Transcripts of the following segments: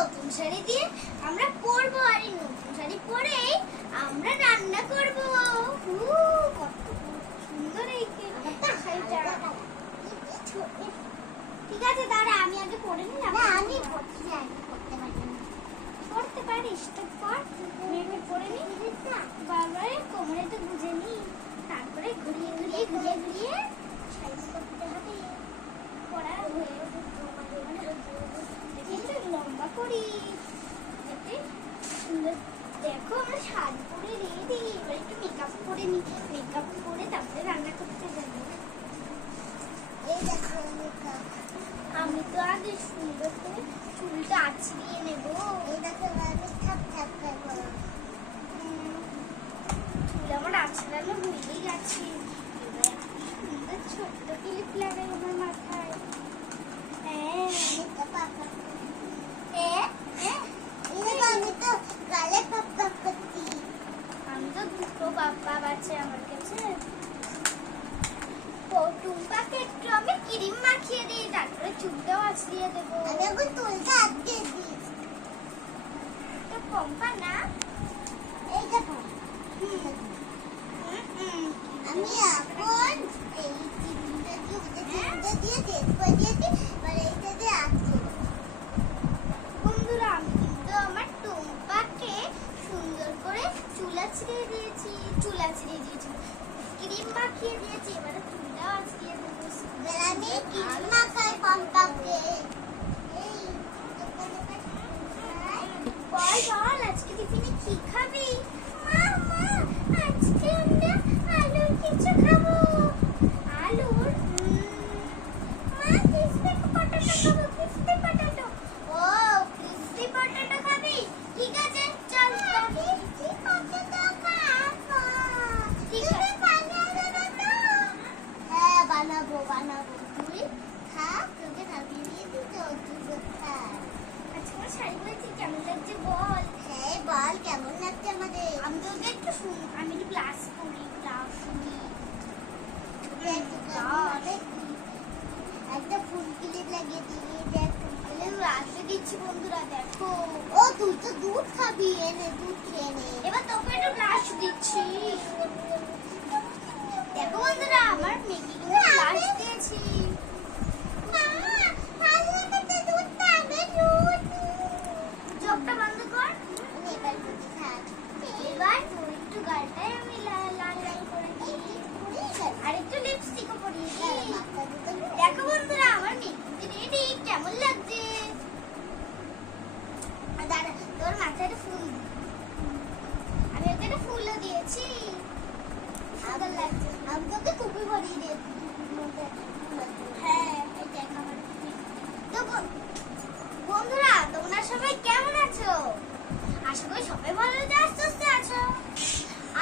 নতুন শাড়ি দিয়ে আমরা পরবো, আর এই নতুন শাড়ি পরেই আমরা রান্না করবো। কত সুন্দর এই শাড়িটা। ঠিক আছে, দাঁড়া আমি আগে পরে নিলাম। না আমি পড়তে পারি না। পড়তে পারিস তো পর, মেয়েকে পরে নি, বারবার কোমরে তো গুজে নি, তারপরে ঘুরিয়ে ঘুরিয়ে ঘুরিয়ে ঘুরিয়ে শাড়ি করতে হবে। পড়া হয়ে একটু লম্বা করি যাতে সুন্দর। দেখো আমরা শাড়ি পরে রেডি, এবার একটু মেকআপ করে নি, মেকআপ করে তারপরে রান্না করতে যাবো। এই দেখো মেকআপ, আমি তো আগে সুন্দর করে চুলটা আঁচড়িয়ে নেবো। এই দেখো আমি থাপ থাপ করবো। চুল আমার আঁচড়ানো হয়েই গেছে, এবার সুন্দর ছোট্ট ক্লিপ লাগাই আমার মাথায়। আমি তো দুটো বাপ্পা আছে আমার কাছে। টুম্পাকে একটু আমি ক্রিম মাখিয়ে দিই, তারপরে চুলটাও আঁচড়িয়ে দেবো। আমি এখন চুলটা আঁচড়িয়ে দিই। এটা পম্পা না, এই দেখো। আমি এখন এই ক্রিমটা দিয়ে দেখবো দিয়েছি, এবার এইটা দিয়ে আঁচড়িয়ে দেবো। বন্ধুরা আমি কিন্তু আমার টুম্পাকে সুন্দর করে চুল আঁচড়িয়ে দিয়েছি, ক্রিম মাখিয়ে দিয়েছি, এবারে চুলটাও আঁচড়িয়ে দেবো। আমি ক্রিম মাখাই পম্পাকে। বল আজকে টিফিনে কি খাবি? মা আজকে আমরা আলুর কিছু খাবো। আলুর মা ক্রিসপি পটেটো খাবো, ক্রিসপি পটেটো। ও ক্রিসপি পটেটো খাবি? ঠিক আছে চল ক্রিসপি পটেটো খাবো। ঠিক আছে বানাবে না? হ্যাঁ বানাবো। তুই খা, তোকে খাইয়ে দিয়ে তুই তো খা। আচ্ছা আমার শাড়ি পরেছি কেমন লাগছে বল? হ্যাঁ বল কেমন লাগছে আমাদের। আমি তোকে একটু আমি ক্লাস করি, একটা ফুল ক্লিপ লাগিয়ে দিই। দেখ ফুল রাখতে দিচ্ছি বন্ধুরা, দেখো। ও তুই তো দুধ খাবি, এনে দুধ খেয়ে নে। এবার তোকে একটু ব্রাশ দিচ্ছি। দেখো বন্ধুরা আমার মেয়েকে কিন্তু ব্রাশ দিয়েছি। চোখটা বন্ধ কর। এবার একটু গালটায় আমি লাল করে দিই, আর একটু লিপস্টিকও পরিয়ে দিই। দেখো বন্ধুরা আমার মেকআপ রেডি, কেমন লাগছে? দাঁড়া তোর মাথায় ফুল, আমি ওকে একটা ফুলও দিয়েছি, সুন্দর লাগছে। আমি তোকে টুপি পরিয়ে দিয়েছি। হ্যাঁ তো বন্ধুরা তোমরা সবাই কেমন আছো? আশা করি সবাই ভালো সুস্থ আছো।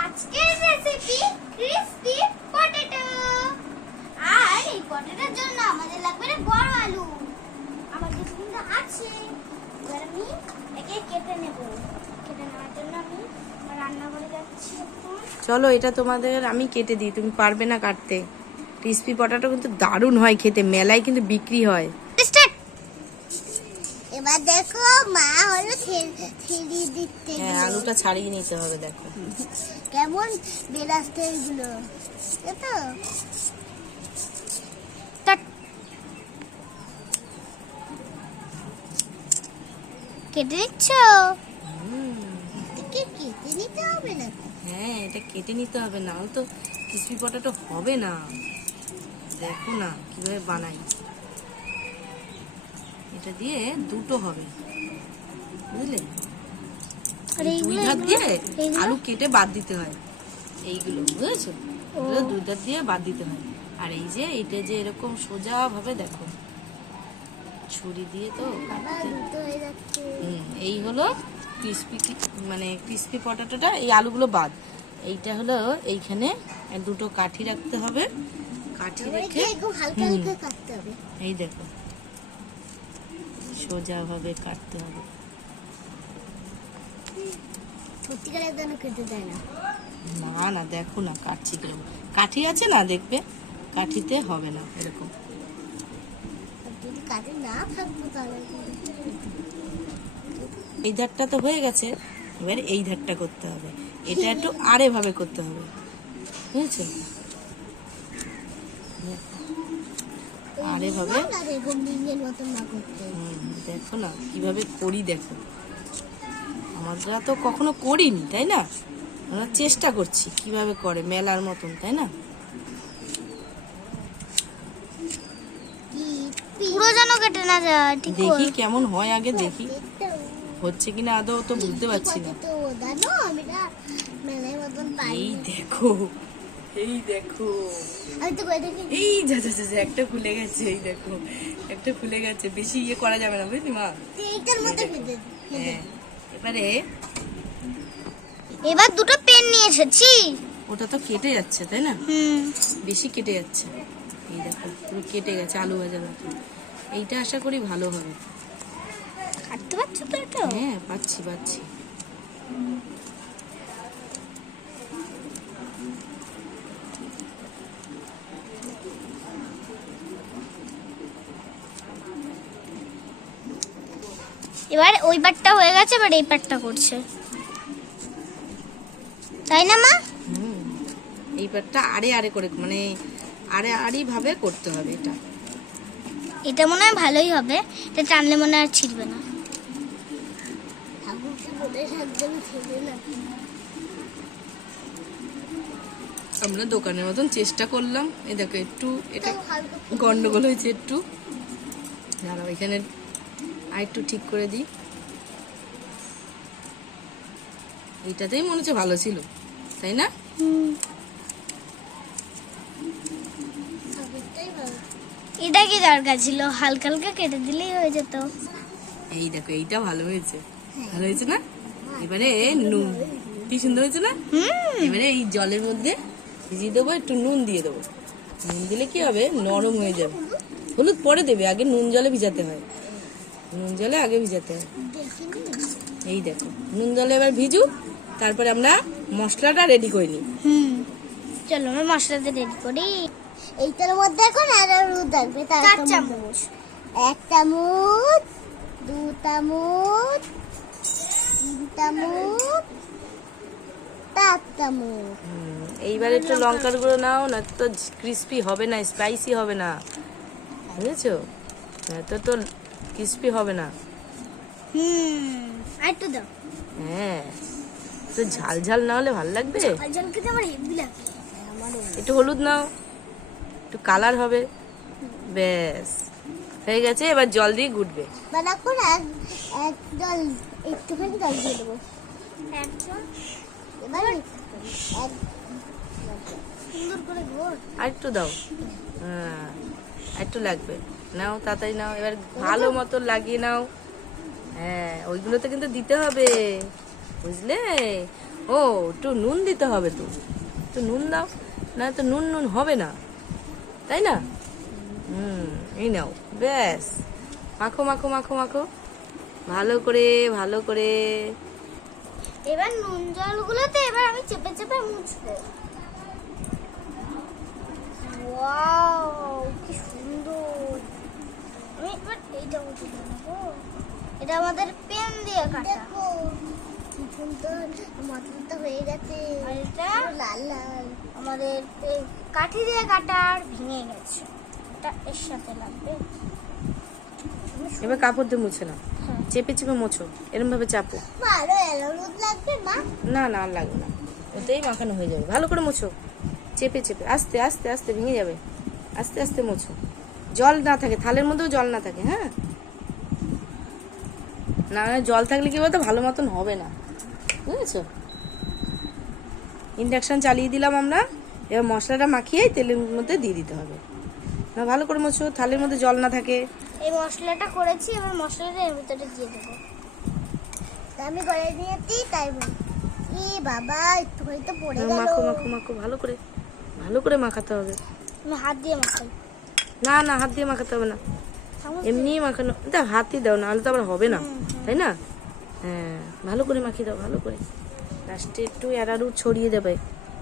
আজকের রেসিপি ক্রিসপি পটেটো, আর এই পটেটোর জন্য আমাদের লাগবে না বড় আলু, আমার কাছে কিন্তু আছে। এবার আমি একে কেটে নেব। কেটে নেওয়ার জন্য আমি রান্নাঘরে যাচ্ছি। চলো এটা তোমাদের আমি কেটে দিই, তুমি পারবে না কাটতে। ক্রিসপি পটেটো কিন্তু দারুণ হয় খেতে, মেলায় কিন্তু বিক্রি হয়। এবার দেখো মা হলো ছেড়িয়ে দিতে। হ্যাঁ আলুটা ছাড়িয়ে নিতে হবে, দেখো কেমন বেরাস্তে এগুলো। তো কেটে দিচ্ছ? কেটে নিতে হবে না? হ্যাঁ এটা কেটে নিতে হবে, না তো ক্রিসপি পটেটো হবে না। দেখো না কিভাবে বানাই, এটা দিয়ে দুটো হবে বুঝলে। দুই ধার দিয়ে আলু কেটে বাদ দিতে হয়, এইগুলো বুঝেছো, দুই ধার দিয়ে বাদ দিতে হয়। আর এই যে এটা যে এরকম সোজা ভাবে দেখো ছুরি দিয়ে তো এই হলো ক্রিসপি পটেটোটা। এই আলুগুলো বাদ, এইটা হলো এইখানে দুটো কাঠি রাখতে হবে, কাঠি রেখে এই দেখো সোজা ভাবে কাটতে হবে। না না দেখো না কাটছি কিরকম, কাঠি আছে না দেখবে, কাঠিতে হবে না এরকম। এই ধারটা তো হয়ে গেছে, এবার এই ধারটা করতে হবে। এটা একটু আড়ে ভাবে করতে হবে, বুঝেছো? আড়ে ভাবে। দেখো না কিভাবে করি, দেখো। আমরা তো কখনো করিনি, তাই না? আমরা চেষ্টা করছি কিভাবে করে, মেলার মতন, তাই না? পুরো যেন কেটে না যায়। দেখি কেমন হয়, আগে দেখি হচ্ছে কিনা, আদৌ তো বুঝতে পারছি না। এই দেখো, এই দেখো, এই যা যা যা, একটা খুলে গেছে, এই দেখো একটা খুলে গেছে। বেশি ইয়ে করা যাবে না, বুঝলি মা? হ্যাঁ, এবার দুটো পেন নিয়ে এসেছি। ওটা তো কেটে যাচ্ছে, তাই না? বেশি কেটে যাচ্ছে। এই দেখো পুরো কেটে গেছে আলু ভাজা মতো। এইটা আশা করি ভালো হবে। কাটতে পারছো তো এটা? হ্যাঁ, পাচ্ছি পাচ্ছি। এবার ওই পাটটা হয়ে গেছে, এবার এই পাটটা করছে, তাই না মা? এই পাটটা আড়ে আড়ে করে, মানে আড়ে আড়ি ভাবে করতে হবে। এটা এটা মনে হয় ভালোই হবে, এটা টানলে মনে হয় আর ছিড়বে না। আমরা দোকানের মতন চেষ্টা করলাম। এই দেখো একটু এটা গন্ডগোল হয়েছে একটু, দাঁড়াও এখানে আর একটু ঠিক করে দিই। এইটাতেই মনে হচ্ছে ভালো ছিল, তাই না? এটা কি দরকার ছিল? হালকা হালকা কেটে দিলেই হয়ে যেত। এই দেখো এইটা ভালো হয়েছে, ভালো হয়েছে না? এবারে নুন, কি সুন্দর হয়েছে না? এবারে এই জলের মধ্যে ভিজিয়ে দেবো, একটু নুন দিয়ে দেবো। নুন দিলে কি হবে, নরম হয়ে যাবে। হলুদ পরে দেবে, আগে নুন জলে ভিজাতে হয়, নুন জলে আগে ভিজাতে হয়। এই দেখো নুন জলে এবার ভিজুক, তারপরে আমরা মশলাটা রেডি করে নিই। চলো আমরা মশলাটা রেডি করি। এইটার মধ্যে এখন অ্যারারুট থাকবে, 4 চামচ। 1 চামচ, 2 চামচ, 3 চামচ, 4 চামচ। এইবার একটু লঙ্কার গুঁড়ো নাও, না তো ক্রিস্পি হবে না, স্পাইসি হবে না, বুঝেছো? এত তো ক্রিস্পি হবে না। আর একটু দাও। হ্যাঁ, তো ঝাল ঝাল না হলে ভালো লাগবে। ঝাল খেতে আমার হেভি লাগে। একটু হলুদ নাও, একটু কালার হবে, ব্যাস হয়ে গেছে। এবার জল দিয়ে ঘুটবে। এখন এক জল, একটুখানি জল দিয়ে দেবো। এবার সুন্দর করে ঘোট। আর একটু দাও, হ্যাঁ আর একটু লাগবে। নাও তাড়াতাড়ি নাও, এবার ভালো মতো লাগিয়ে নাও। হ্যাঁ, ওইগুলোতে কিন্তু দিতে হবে, বুঝলে? ও একটু নুন দিতে হবে, তো একটু নুন দাও, না তো নুন নুন হবে না, তাই না? এই নাও, ব্যাস মাখো মাখো মাখো মাখো ভালো করে, ভালো করে। এবার নুন জলগুলোতে এবার আমি চেপে চেপে মুছবো। ওয়াও, কি সুন্দর! আমি এবার এইটা মুছে দেবো। এটা আমাদের পেন দিয়ে কাটা। দেখো কি সুন্দর মটরটা হয়ে গেছে। আর এটা লাল লাল আমাদের কাঠি দিয়ে কাটা, আর ভেঙে গেছে। এটা এর সাথে লাগবে। এবার কাপড় দিয়ে মুছে নাও, চেপে চেপে মোছো, এরকম ভাবে চাপো। আরো অ্যারারুট লাগবে মা? না না, আর লাগবে না, ওতেই মাখানো হয়ে যাবে। ভালো করে মোছো, চেপে চেপে, আস্তে আস্তে আস্তে, ভেঙে যাবে। আস্তে আস্তে মোছো, জল না থাকে, থালের মধ্যেও জল না থাকে। হ্যাঁ, না না, জল থাকলে কি বলতো ভালো মতন হবে না, বুঝেছো? ইন্ডাকশন চালিয়ে দিলাম আমরা। এবার মশলাটা মাখিয়ে তেলের মধ্যে দিয়ে দিতে হবে। না, ভালো করে মোছো, থালের মধ্যে জল না থাকে। এই মশলাটা করেছি, এবার মশলাটা এর ভিতরে দিয়ে দেবো। আমি করে নিয়েছি, তাই বলি ই বাবা একটু হয়তো পড়ে গেল। মাখো মাখো মাখো, ভালো করে, ভালো করে মাখাতে হবে। আমি হাত দিয়ে মাখাই। না না, হাত দিয়ে মাখাতে হবে না, এমনি মাখানো। দাও, হাতই দাও, নাহলে তো আবার হবে না, তাই না? হ্যাঁ, ভালো করে মাখিয়ে দাও, ভালো করে। লাস্টে একটু অ্যারারুট ছড়িয়ে দেবে,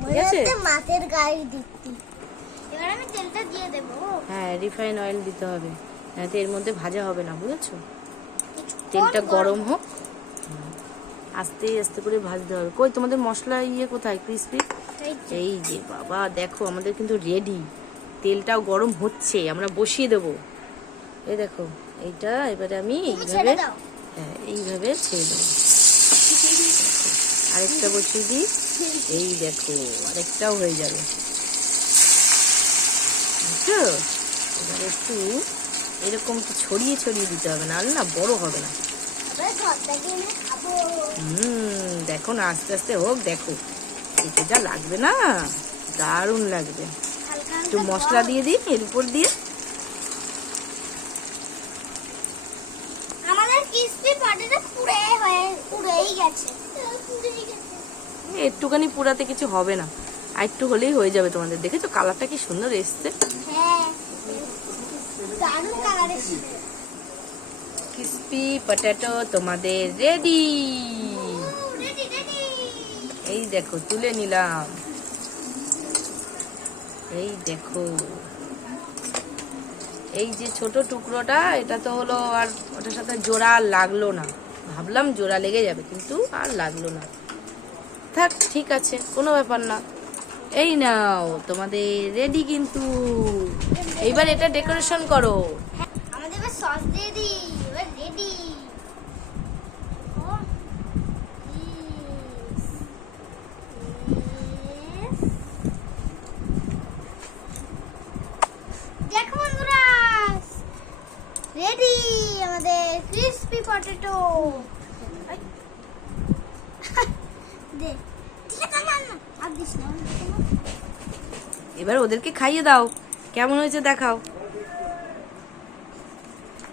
ঠিক আছে? মাছের গায়ে দিচ্ছি। এবার আমি তেলটা দিয়ে দেবো। হ্যাঁ, রিফাইন অয়েল দিতে হবে, এর মধ্যে ভাজা হবে না, বুঝেছো? তেলটা গরম হোক, আস্তে আস্তে করে ভাজতে হবে। কই তোমাদের মশলা ইয়ে কোথায় ক্রিসপি? এই যে বাবা দেখো আমাদের কিন্তু রেডি, তেলটাও গরম হচ্ছে, আমরা বসিয়ে দেবো। এই দেখো এইটা এবারে আমি এইভাবে, হ্যাঁ এইভাবে ছেড়ে দেবো। আরেকটা বসিয়ে দিই, এই দেখো আরেকটাও হয়ে যাবে, বুঝছো? এবার একটু এরকম ছড়িয়ে ছড়িয়ে দিতে হবে, নাহলে না বড় হবে না। দেখো না আস্তে আস্তে হোক, দেখো এটা যা লাগবে না, দারুণ লাগবে। একটু মশলা দিয়ে দিই এর উপর দিয়ে। আমাদের ক্রিসপি পটেটো পুড়েই গেছে। একটুখানি পুরাতে কিছু হবে না, আর একটু হলেই হয়ে যাবে তোমাদের। দেখেছো কালারটা কি সুন্দর এসছে? হ্যাঁ দারুণ কালার এসেছে। ক্রিসপি পটেটো তোমাদের রেডি। এই দেখো তুলে নিলাম, এই দেখো এই যে ছোট টুকরোটা, এটা তো হলো আর ওটার সাথে জোড়া আর লাগলো না, ভাবলাম জোড়া লেগে যাবে কিন্তু আর লাগলো না। থাক ঠিক আছে, কোনো ব্যাপার না। এই নাও তোমাদের রেডি কিন্তু। এইবার এটা ডেকোরেশন করো। আমাদের এবার সস দিয়ে দিই, এবার রেডি। দেখো বন্ধুরা রেডি আমাদের ক্রিসপি পটেটো। দে ঠিক আছে, না আর দিস না। এবার ওদেরকে খাইয়ে দাও, কেমন হয়েছে দেখাও।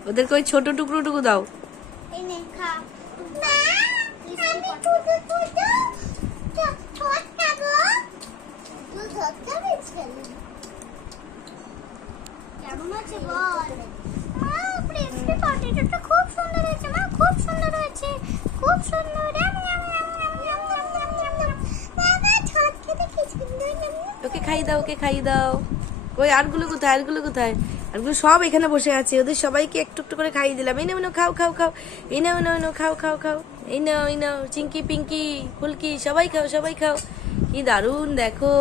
ওদেরকে ওই ছোট টুকরো টুকু দাও। এই নে খা। না আমি তুই ছোট খাবো। তুই ছোট খাবি কেমন আছে বল? মা ক্রিসপি পটেটোটা খুব সুন্দর হয়েছে, মা খুব সুন্দর হয়েছে, খুব সুন্দর। বাবা ছোট খেতে কি সুন্দর লাগে। ওকে খাইয়ে দাও, ওকে খাইয়ে দাও। ওই আরগুলো কোথায়, আরগুলো কোথায়? আরগুলো সব এখানে বসে আছে, ওদের সবাইকে একটু একটু করে খাইয়ে দিলাম। এই নাও খাও খাও খাও, এই নাও নাও নাও খাও খাও খাও, এই নাও এই নাও, চিঙ্কি পিঙ্কি ফুলকি সবাই খাও সবাই খাও। কি দারুণ দেখো,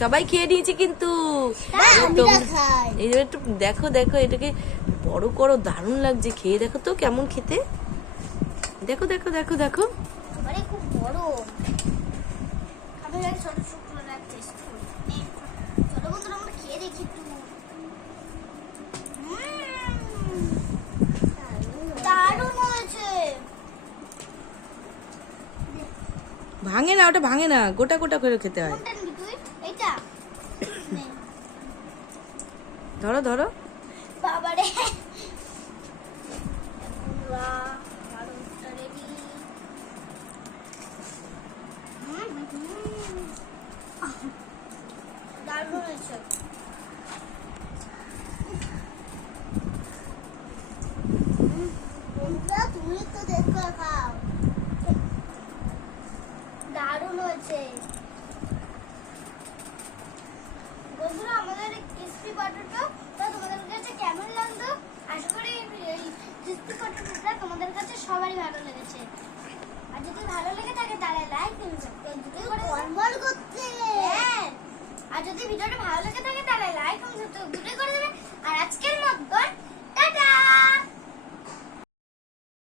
সবাই খেয়ে নিয়েছে কিন্তু। এই একটু দেখো দেখো, এটাকে বড় করো, দারুণ লাগছে খেয়ে। দেখো তো কেমন খেতে, দেখো দেখো দেখো দেখো। আরে খুব বড়। আমি ছোট টুকরো রাখতে ছোট বন্ধুরা আমরা খেয়ে দেখি একটু। দারুণ হয়েছে। ভাঙে না, ওটা ভাঙে না, গোটা গোটা করে খেতে হয়। কোনটা নিবি তুই? এইটা নে। ধরো ধরো। বাবারে বাহ দারুণটা রেডি। দারুণ হয়েছে। তুমি তো দেখো খাও, দারুণ হয়েছে। বন্ধুরা আমাদের ক্রিসপি পটেটো তোমাদের কাছে কেমন লাগলো? আশা করি এই ক্রিসপি পটেটোটা তোমাদের কাছে সবারই ভালো লেগেছে। আর যদি ভালো লেগে থাকে তাহলে লাইক দিন, সাবস্ক্রাইব দুটোই করে কনভল করতে। হ্যাঁ আর যদি ভিডিওটা ভালো লেগে থাকে তাহলে লাইক এবং সাবস্ক্রাইব দুটোই করে দেবে। আর আজকের মত